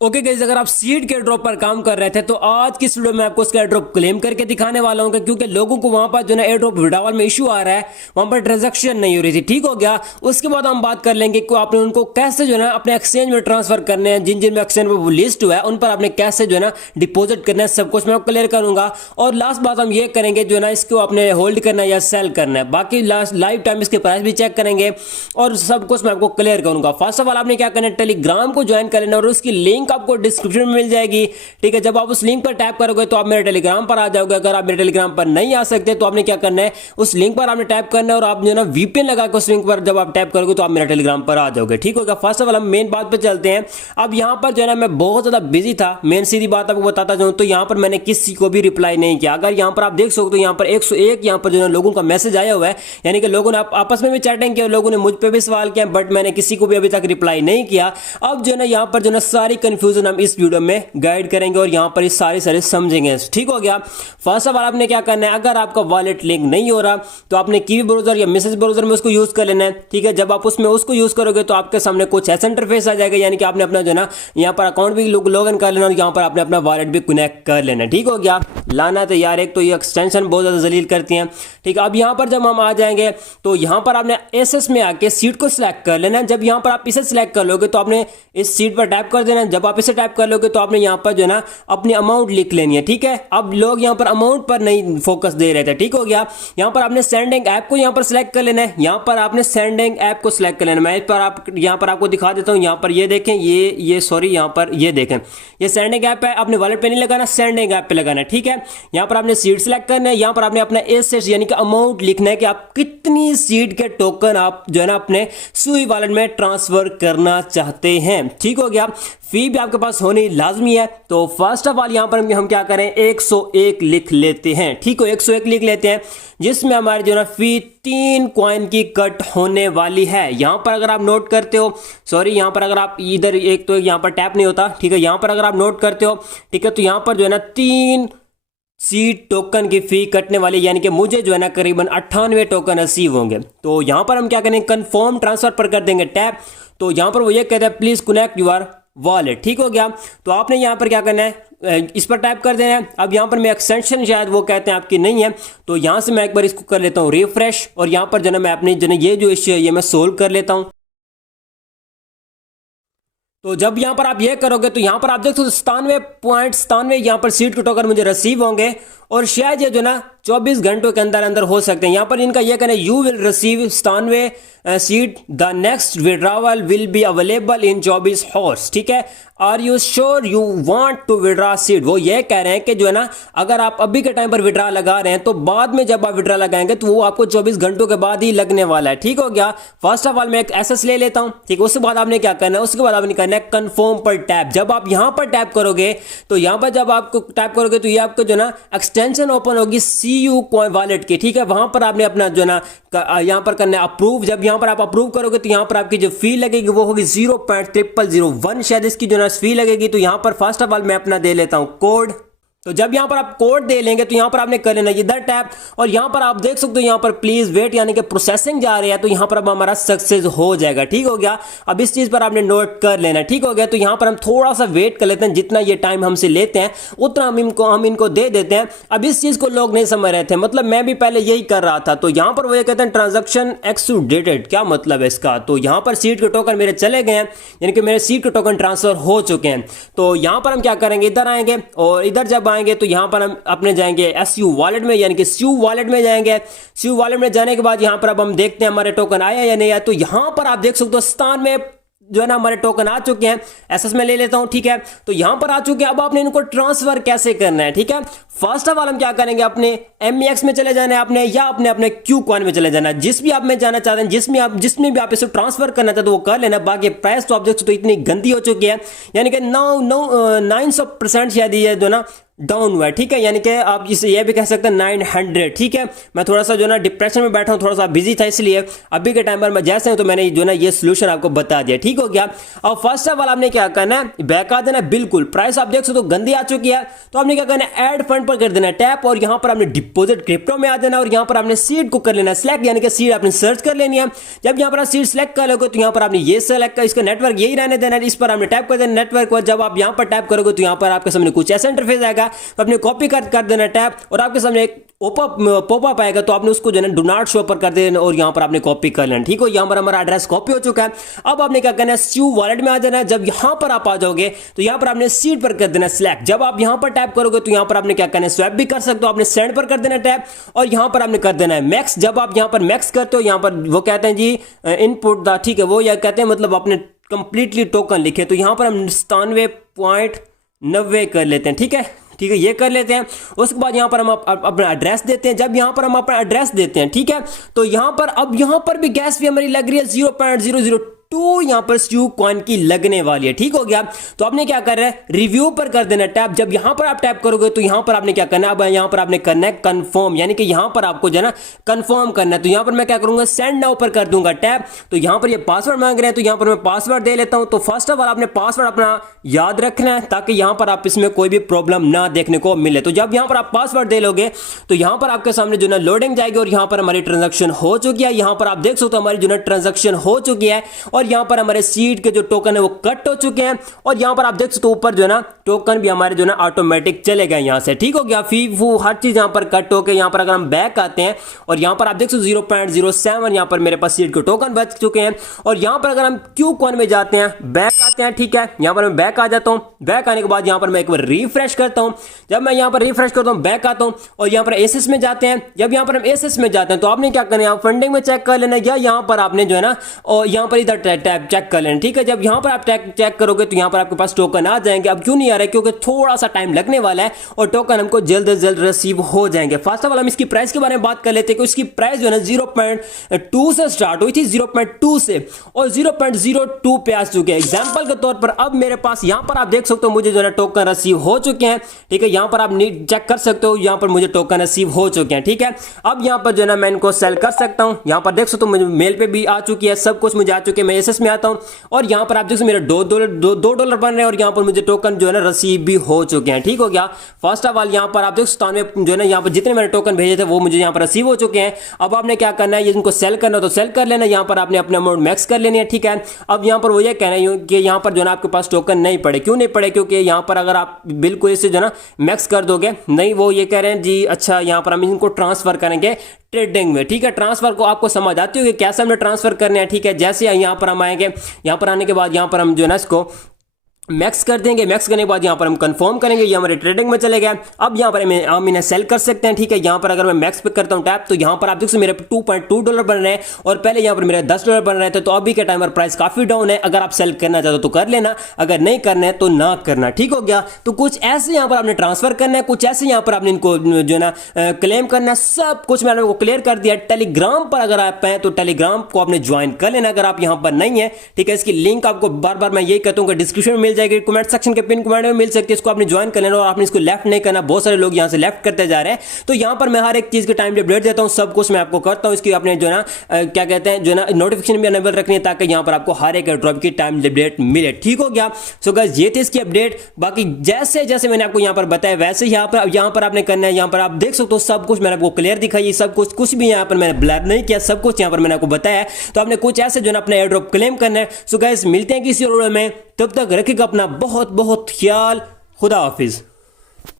Okay guys, अगर आप seed के ड्रॉप पर काम कर रहे थे तो आज की इस वीडियो में आपको उसका एयर ड्रॉप क्लेम करके दिखाने वाला हूं, क्योंकि लोगों को वहां पर जो है एयर ड्रॉप विड्रॉवल में इशू आ रहा है, वहां पर ट्रांजैक्शन नहीं हो रही थी। ठीक हो गया। उसके बाद हम बात कर लेंगे कि आपने उनको कैसे जो है ना अपने एक्सचेंज में ट्रांसफर करने हैं, जिन जिन में एक्सचेंज में लिस्ट हुआ है उन पर आपने कैसे जो है ना डिपॉजिट करना है, सब कुछ मैं क्लियर करूंगा। और लास्ट बात हम ये करेंगे जो है ना इसको आपने होल्ड करना है या सेल करना है, बाकी लास्ट लाइव टाइम इसके प्राइस भी चेक करेंगे और सब कुछ मैं आपको क्लियर करूंगा। फर्स्ट ऑफ ऑल आपने क्या करना है, टेलीग्राम को ज्वाइन कर लेना और उसकी लिंक आपको डिस्क्रिप्शन मिल जाएगी। ठीक है, जब आप उस लिंक पर टैप करोगे तो आप मेरे टेलीग्राम पर आ जाओगे। अगर आप मेरे टेलीग्राम पर नहीं आ सकते तो आपने क्या करना है, उस लिंक पर आपने टैप करना है और आप जो है ना वीपीएन लगा के उस लिंक पर जब आप टैप करोगे तो आप मेरे टेलीग्राम पर आ जाओगे। ठीक होगा। फर्स्ट ऑफ ऑल हम मेन बात पे चलते हैं। अब यहां पर जो है ना मैं बहुत ज्यादा बिजी था, मेन सीधी बात आपको बताता जाऊं तो यहां पर मैंने किसी को भी रिप्लाई नहीं किया। अगर यहां पर आप देख सकते हो यहां पर 101 यहां पर जो है लोगों का मैसेज आया हुआ है, यानी कि लोगों ने आपस में भी चैटिंग किया, लोगों ने मुझ पर भी सवाल किया, बट मैंने किसी को भी अभी तक रिप्लाई नहीं किया। अब जो है ना यहां पर जो है सारी कंफ्यूजन हम इस वीडियो में गाइड करेंगे और यहां पर इस सारे समझेंगे। ठीक हो गया। फर्स्ट ऑफ ऑल आपने क्या करना है, अगर आपका वॉलेट लिंक नहीं हो रहा तो आपने कीवी ब्राउजर या मैसेज ब्राउजर में उसको यूज कर लेना है। ठीक है, जब आप उसमें उसको यूज करोगे तो आपके सामने कुछ ऐसा इंटरफेस आ जाएगा, यानी कि आपने अपना जो है ना यहां पर अकाउंट भी लॉग इन कर लेना और यहां पर आपने अपना वॉलेट भी कनेक्ट कर लेना। ठीक हो गया। लाना तो यार एक तो ये एक्सटेंशन बहुत ज्यादा जलील करती हैं। ठीक है, अब यहां पर जब हम आ जाएंगे तो यहां पर आपने एसएस में आके सीट को सिलेक्ट कर लेना। जब यहां पर आप इसे सिलेक्ट कर लोगे तो आपने इस सीट पर टैप कर देना। जब आप इसे टैप कर लोगे तो आपने यहां पर जो है ना अपनी अमाउंट लिख लेनी है। ठीक है, अब लोग यहां पर अमाउंट पर नहीं फोकस दे रहे थे। ठीक हो गया। यहां पर आपने सेंडिंग ऐप को यहां पर सिलेक्ट कर लेना है। यहां पर आपने सेंडिंग ऐप को सिलेक्ट कर लेना है। मैं इस पर आप यहां पर आपको दिखा देता हूं। यहां पर ये देखें, ये सॉरी यहां पर ये देखें, ये सेंडिंग ऐप है। अपने वॉलेट पे नहीं लगाना, सेंडिंग ऐप पे लगाना है। ठीक है, यहां पर आपने सीट सिलेक्ट करना है। यहां पर आपने अपना एसेट्स यानी कि अमाउंट लिखना है कि आप कितनी सीट के टोकन आप जो है ना अपने सुई वॉलेट में ट्रांसफर करना चाहते हैं। ठीक हो गया। फी भी आपके पास होनी लाजमी है। तो फर्स्ट ऑफ ऑल यहां पर हम क्या करें, 101 लिख लेते हैं। ठीक हो, 101 लिख लेते हैं, जिसमें हमारी जो है ना फी 3 कॉइन की कट होने वाली है। यहां पर अगर आप नोट करते हो, सॉरी यहां पर अगर आप इधर एक तो यहां पर टैप नहीं होता। ठीक है, यहां पर अगर आप नोट करते हो, ठीक है, तो यहां पर जो है ना 3 सीट टोकन की फी कटने वाली, यानी कि मुझे जो है ना करीबन 98 टोकन रिसीव होंगे। तो यहां पर हम क्या करेंगे, कंफर्म ट्रांसफर पर कर देंगे टैप। तो यहां पर वो ये कहता है प्लीज कनेक्ट यूर वॉलेट। ठीक हो गया। तो आपने यहां पर क्या करना है, इस पर टाइप कर देना है। अब यहां पर मैं एक्सटेंशन शायद वो कहते हैं आपकी नहीं है, तो यहां से मैं एक बार इसको कर लेता हूं रिफ्रेश और यहां पर जो है मैं अपनी जो ये जो इश्यू है ये मैं सोल्व कर लेता हूं। तो जब यहां पर आप ये करोगे तो यहां पर आप देख सकते 97.97 यहां पर सीट के टोकन मुझे रिसीव होंगे और शायद ये जो ना 24 घंटों के अंदर अंदर हो सकते हैं। यहां पर इनका ये कहना है you will receive 97 seat, the next withdrawal will be available in 24 hours. ठीक है, are you sure you want to withdraw seat. वो ये कह रहे हैं कि जो है ना अगर आप अभी के टाइम पर विड्रॉ लगा रहे हैं तो बाद में जब आप विड्रॉ लगाएंगे तो वो आपको 24 घंटों के बाद ही लगने वाला है। ठीक हो गया। फर्स्ट ऑफ ऑल मैं एक एसएस ले लेता हूं। ठीक है, उसके बाद आपने क्या करना है, उसके बाद आपने करना है कंफर्म पर टैप। जब आप यहां पर टैप करोगे तो यहां पर जब आपको टैप करोगे तो ये आपको जो ना एक्सटेंशन ओपन होगी सीयू कॉइन वॉलेट की। ठीक है, वहां पर आपने अपना जो ना यहां पर करना है अप्रूव। जब यहां पर आप अप्रूव करोगे तो यहां पर आपकी जो फी लगेगी वो होगी 0.0001 शायद इसकी जो ना फी लगेगी। तो यहां पर फर्स्ट ऑफ ऑल मैं अपना दे लेता हूं कोड। तो जब यहां पर आप कोड दे लेंगे तो यहां पर आपने कर लेना इधर टैप और यहां पर आप देख सकते हो यहां पर प्लीज वेट यानी कि प्रोसेसिंग जा रही है, तो यहां पर अब हमारा सक्सेस हो जाएगा। ठीक हो गया। अब इस चीज पर आपने नोट कर लेना। ठीक हो गया। तो यहां पर हम थोड़ा सा वेट कर लेते हैं, जितना ये टाइम हमसे लेते हैं उतना हम इनको दे देते हैं। अब इस चीज को लोग नहीं समझ रहे थे, मतलब मैं भी पहले यही कर रहा था। तो यहां पर वो ये कहते हैं ट्रांजेक्शन एक्सुडेटेड, क्या मतलब है इसका। तो यहां पर सीट के टोकन मेरे चले गए हैं, यानी कि मेरे सीट के टोकन ट्रांसफर हो चुके हैं। तो यहां पर हम क्या करेंगे, इधर आएंगे और इधर जब आएंगे तो यहां पर अपने जाएंगे एसयू वॉलेट में, यानी कि स्यू वॉलेट में जाएंगे। स्यू वॉलेट में जाने के बाद यहां पर अब हम देखते हैं हमारे टोकन आया या नहीं आया। तो यहां पर आप देख सकते हो 97 जो है ना हमारे टोकन आ चुके हैं। एसएस में ले लेता हूं। ठीक है, तो यहां पर आ चुके हैं। अब आपने इनको ट्रांसफर कैसे करना है। ठीक है, फर्स्ट ऑफ ऑल हम क्या करेंगे, अपने एमईएक्स में चले जाना है अपने, या अपने क्यू कॉइन में चले जाना है, जिस भी आप में जाना चाहते हैं, जिसमें भी आप इसे ट्रांसफर करना चाहते हैं वो कर लेना। बाकी प्राइस तो आप देख सकते हो इतनी गंदी हो चुकी है, यानी कि 900% शायद ये जो ना डाउन हुआ है, ठीक है, यानी कि आप इसे ये भी कह सकते हैं 900, ठीक है। मैं थोड़ा सा जो ना डिप्रेशन में बैठा हूँ, थोड़ा सा बिजी था, इसलिए अभी के टाइम पर मैं जैसे हूँ तो मैंने जो ना ये सोल्यूशन आपको बता दिया, ठीक हो गया। अब फर्स्ट ऑफ ऑल आपने क्या करना है, बैक आ देना, बिल्कुल प्राइस आप देख सकते हो गंदी आ चुकी है, तो आपने क्या करना है, ऐड फंड पर कर देना टैप, और यहाँ पर आपने डिपॉजिट क्रिप्टो में आ देना, और यहाँ पर आपने सीड को कर लेना सिलेक्ट, यानी कि सीड आपने सर्च कर लेनी है। जब यहाँ पर आप सीड सेलेक्ट कर लोगे तो यहाँ पर आपने ये सेलेक्ट कर, इसका नेटवर्क यही रहने देना है, इस पर आपने टैप कर देना नेटवर्क पर। जब आप यहाँ पर टैप करोगे तो यहाँ पर आपके सामने कुछ ऐसा इंटरफेस आएगा, तो आपने कॉपी कर देना टैप, और आपके सामने एक पॉपअप आएगा, तो आपने उसको जो है डू नॉट शो पर कर देना, और यहाँ पर आपने कॉपी कर लेना, ठीक हो। यहाँ पर हमारा एड्रेस कॉपी हो चुका है। अब आपने क्या करना है, स्यू वॉलेट में आ जाना है। जब यहाँ पर आप आ जाओगे तो यहाँ पर आपने सीड पर कर देना सिलेक्ट। जब आप यहाँ पर टैप करोगे तो यहाँ पर आपने क्या करना है, स्वैप भी कर सकते हो, आपने सेंड पर कर देना टैप, और यहाँ पर आपने कर देना है मैक्स। जब आप यहाँ पर मैक्स करते हो, यहाँ पर वो कहते हैं जी इनपुट द, ठीक है, वो यह कहते हैं मतलब आपने कंप्लीटली टोकन लिखे, तो यहाँ पर हम 97.90 कर लेते हैं, ठीक है, ठीक है, ये कर लेते हैं। उसके बाद यहाँ पर हम अपना एड्रेस देते हैं। जब यहाँ पर हम अपना एड्रेस देते हैं, ठीक है, तो यहाँ पर अब यहाँ पर भी गैस फी हमारी लग रही है 0.002 यहाँ पर स्यू कॉइन की लगने वाली है, ठीक हो गया। तो आपने क्या कर रहा है, रिव्यू पर कर देना टैप। जब यहाँ पर आप टैप करोगे तो यहाँ पर आपने क्या करना है, अब यहाँ पर आपने करना है कंफर्म, यानी कि यहाँ पर आपको जो है ना कंफर्म करना है। तो यहाँ पर मैं क्या करूंगा, सेंड नाउ पर कर दूंगा टैप। तो यहाँ पर ये पासवर्ड मांग रहे हैं, तो यहाँ पर मैं पासवर्ड दे लेता हूँ। तो फर्स्ट ऑफ ऑल आपने पासवर्ड अपना याद रखना है, ताकि यहाँ पर आप इसमें कोई भी प्रॉब्लम ना देखने को मिले। तो जब यहाँ पर आप पासवर्ड दे लोगे तो यहाँ पर आपके सामने जो ना लोडिंग जाएगी, और यहाँ पर हमारी ट्रांजैक्शन हो चुकी है। यहाँ पर आप देख सकते हो हमारी जो ना ट्रांजैक्शन हो चुकी है, और यहाँ पर हमारे सीड के जो टोकन है वो कट हो चुके हैं, और यहाँ पर आप देख सकते हो ऊपर जो है ना टोकन भी हमारे जो ना ऑटोमेटिक चले गए यहाँ से, ठीक हो गया। फी वो हर चीज यहाँ पर कट होके, यहाँ पर अगर हम बैक आते हैं और यहाँ पर आप देख सकते 0.07 यहाँ पर मेरे पास सीड के टोकन बच चुके हैं। और यहाँ पर अगर हम क्यू कॉइन में जाते हैं, बैक आते हैं, ठीक है, यहाँ पर मैं बैक आ जाता हूँ। बैक आने के बाद यहाँ पर मैं एक बार रिफ्रेश करता हूँ। जब मैं यहाँ पर रिफ्रेश करता हूँ, बैक आता हूँ, और यहाँ पर एसएस में जाते हैं। जब यहाँ पर हम एसएस में जाते हैं तो आपने क्या करना है, फंडिंग में चेक कर लेना, या यहाँ पर आपने जो है ना और यहाँ पर इधर टैप चेक कर लेना, ठीक है। जब यहाँ पर आप चेक करोगे तो यहाँ पर आपके पास टोकन आ जाएंगे। अब क्यों नहीं आ रहा है, क्योंकि थोड़ा सा टाइम लगने वाला है, और टोकन हमको जल्द से जल्द रिसीव हो जाएंगे। फर्स्ट ऑफ ऑल हम इसकी प्राइस के बारे में बात कर लेते हैं कि उसकी प्राइस जो है ना 0.2 से स्टार्ट हुई थी, 0.2 से, और 0.02 पे आ चुके हैं। एग्जाम्पल के तौर पर अब मेरे पास यहाँ पर आप देख सकते हो मुझे जो है टोकन रिसीव हो चुके हैं, ठीक है। यहाँ पर आप चेक कर सकते हो, यहाँ पर मुझे टोकन रिसीव हो चुके हैं, ठीक है। अब यहाँ पर जो है ना मैं इनको सेल कर सकता हूँ। यहाँ पर देख सकते हो मुझे मेल पे भी आ चुकी है, सब कुछ मुझे आ चुके हैं। मैं एसएस में आता हूँ, और यहाँ पर आप देख सकते मेरे $2 बन रहे हैं, और यहाँ पर मुझे टोकन जो है ना रिसीव भी हो चुके हैं, ठीक हो गया। फर्स्ट ऑफ ऑल यहाँ पर आप देख 97 जो है ना यहाँ पर जितने मैंने टोकन भेजे थे वो मुझे यहाँ पर रिसीव हो चुके हैं। अब आपने क्या करना है, इनको सेल करना तो सेल कर लेना, यहाँ पर आपने अपने अमाउंट मैक्स कर लेनी है, ठीक है। अब यहाँ पर वो ये कहना है कि यहाँ पर जो है ना आपके पास टोकन नहीं पड़े। क्यों नहीं पड़े, क्योंकि यहाँ पर अगर आप बिल्कुल इसे जो है ना मैक्स कर दोगे, नहीं, वो ये कह रहे हैं जी अच्छा यहाँ पर हम इनको ट्रांसफर करेंगे ट्रेडिंग में, ठीक है। ट्रांसफर को आपको समझ आती होगी कैसे हमने ट्रांसफर करने हैं, ठीक है। जैसे यहाँ पर हम आएंगे, यहाँ पर आने के बाद यहाँ पर हम जो है ना इसको मैक्स कर देंगे। मैक्स करने के बाद यहाँ पर हम कंफर्म करेंगे, ये हमारे ट्रेडिंग में चले गए। अब यहाँ पर हम इन्हें सेल कर सकते हैं, ठीक है। यहाँ पर अगर मैं मैक्स पे करता हूँ टैप, तो यहाँ पर आप देख सकते मेरे $2.2 बन रहे हैं, और पहले यहाँ पर मेरे $10 बन रहे थे। तो अभी के टाइम पर प्राइस काफी डाउन है। अगर आप सेल करना चाहते हो तो कर लेना, अगर नहीं करना है तो ना करना, ठीक हो गया। तो कुछ ऐसे यहाँ पर आपने ट्रांसफर करना है, कुछ ऐसे यहाँ पर आपने इनको जो है ना क्लेम करना है, सब कुछ मैंने आपको क्लियर कर दिया। टेलीग्राम पर अगर आप हैं तो टेलीग्राम को आपने ज्वाइन कर लेना, अगर आप यहाँ पर नहीं है, ठीक है। इसकी लिंक आपको बार बार मैं यही कहता हूँ डिस्क्रिप्शन में मिल जाएगी, कमेंट सेक्शन पिन कमेंट में मिल सकती है। इसको आपने ज्वाइन कर लेना, और आपने इसको लेफ्ट नहीं करना। बहुत सारे लोग यहां से लेफ्ट करते जा रहे हैं। तो यहां पर मैं हर एक चीज के टाइम अपडेट देता हूं, सब कुछ मैं आपको करता हूं। इसकी आपने जो ना क्या कहते हैं जो ना नोटिफिकेशन भी अनेबल रखनी है, ताकि यहां पर आपको हर एक ड्रॉप की टाइम अपडेट मिले, ठीक हो गया। सो गाइस ये थी इसकी अपडेट। बाकी जैसे जैसे मैंने आपको यहां पर बताया वैसे यहां पर आपने करना है। यहां पर आप देख सकते हो सब कुछ मैंने आपको क्लियर दिखाई, सब कुछ भी यहां पर मैंने ब्लर नहीं किया, सब कुछ यहां पर मैंने आपको बताया। तो आपने कुछ ऐसे जो ना अपना एयर ड्रॉप क्लेम करना है। सो गाइस मिलते हैं किसी और वीडियो में, तब तक रखिएगा अपना बहुत बहुत ख्याल। खुदा हाफिज।